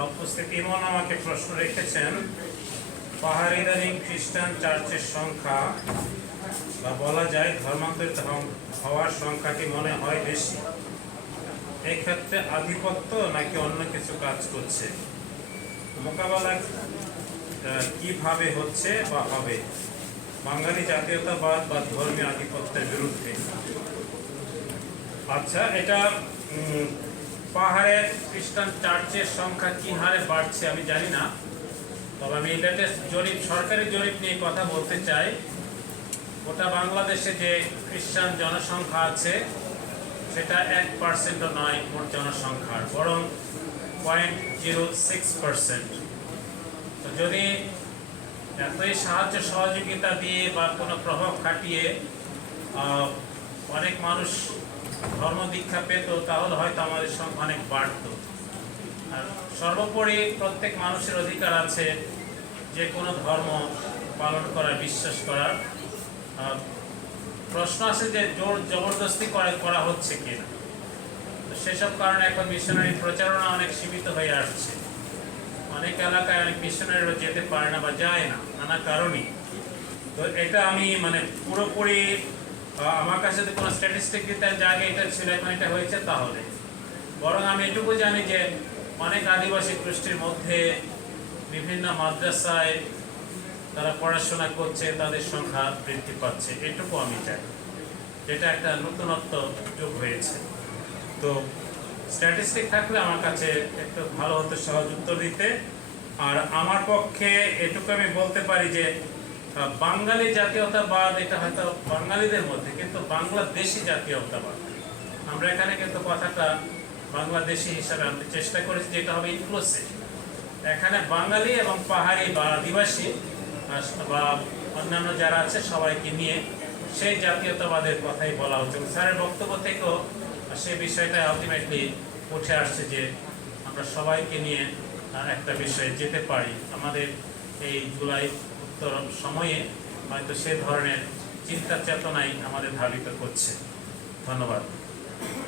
উপস্থিত ইমন আমাকে প্রশ্ন রেখেছেন, পাহাড় ইদানিং খ্রিস্টান চার্চের সংখ্যা বা বলা যায় ধর্মান্তরিত হওয়ার সংখ্যাটি মনে হয় বেশি। এক্ষেত্রে আধিপত্য নাকি অন্য কিছু কাজ করছে? মোকাবেলা কিভাবে হচ্ছে বা হবে বাঙালি জাতীয়তাবাদ বা ধর্মীয় আধিপত্যের বিরুদ্ধে? আচ্ছা, এটা পাহাড়ের খ্রিস্টান চার্চের সংখ্যা কি হারে বাড়ছে আমি জানি না, তবে আমি লেটেস্ট জরিপ, সরকারি জরিপ নিয়ে কথা বলতে চাই। গোটা বাংলাদেশে যে খ্রিস্টান জনসংখ্যা আছে সেটা 1% নয় মোট জনসংখ্যার, বরং 0.06%। তো যদি এতই সাহায্য সহযোগিতা দিয়ে বা কোনো প্রভাব খাটিয়ে অনেক মানুষ ধর্ম দীক্ষা পেত, তাহলে হয়তো আমাদের সংখ্যা অনেক বাড়ত। আর সর্বোপরি প্রত্যেক মানুষের অধিকার আছে যে কোনো ধর্ম পালন করার, বিশ্বাস করার। প্রশ্ন আছে যে জোর জবরদস্তি করা হচ্ছে কিনা। তো সেসব কারণে এখন মিশনারি প্রচারণা অনেক সীমিত হয়ে আসছে। অনেক এলাকায় অনেক মিশনারিরা যেতে পারে না বা যায় না, নানা কারণে। তো এটা আমি পুরোপুরি আমার কাছে তো কোনো স্ট্যাটিস্টিক দিতে জায়গা এটা ছিল, এখন এটা হয়েছে তাহলে। বরং আমি এটুকু জানি যে অনেক আদিবাসী গোষ্ঠীর মধ্যে বিভিন্ন মাদ্রাসায় তারা পড়াশোনা করছে, তাদের সংখ্যা বৃদ্ধি পাচ্ছে, এটুকু আমি জানি। যেটা একটা নতুনত্ব যোগ হয়েছে। তো স্ট্যাটিস্টিক থাকলে আমার কাছে একটু ভালো হতো সহজ উত্তর দিতে। আর আমার পক্ষে এটুকু আমি বলতে পারি যে বাঙালি জাতীয়তাবাদ এটা হয়তো বাঙালিদের মধ্যে, কিন্তু বাংলাদেশি জাতীয়তাবাদ আমরা এখানে কিন্তু কথাটা বাংলাদেশি হিসাবে আনতে চেষ্টা করেছি, যেটা হবে ইনক্লুসিভ। এখানে বাঙালি এবং পাহাড়ি বা আদিবাসী বা অন্যান্য যারা আছে সবাইকে নিয়ে সেই জাতীয়তাবাদের কথাই বলা হচ্ছে। স্যারের বক্তব্য থেকেও সেই বিষয়টা আলটিমেটলি উঠে আসছে যে আমরা সবাইকে নিয়ে একটা বিষয়ে যেতে পারি। আমাদের এই জুলাই উত্তর সময়ে হয়তো সে ধরনের চিন্তা চেতনাই আমাদের ধাবিত করছে। ধন্যবাদ।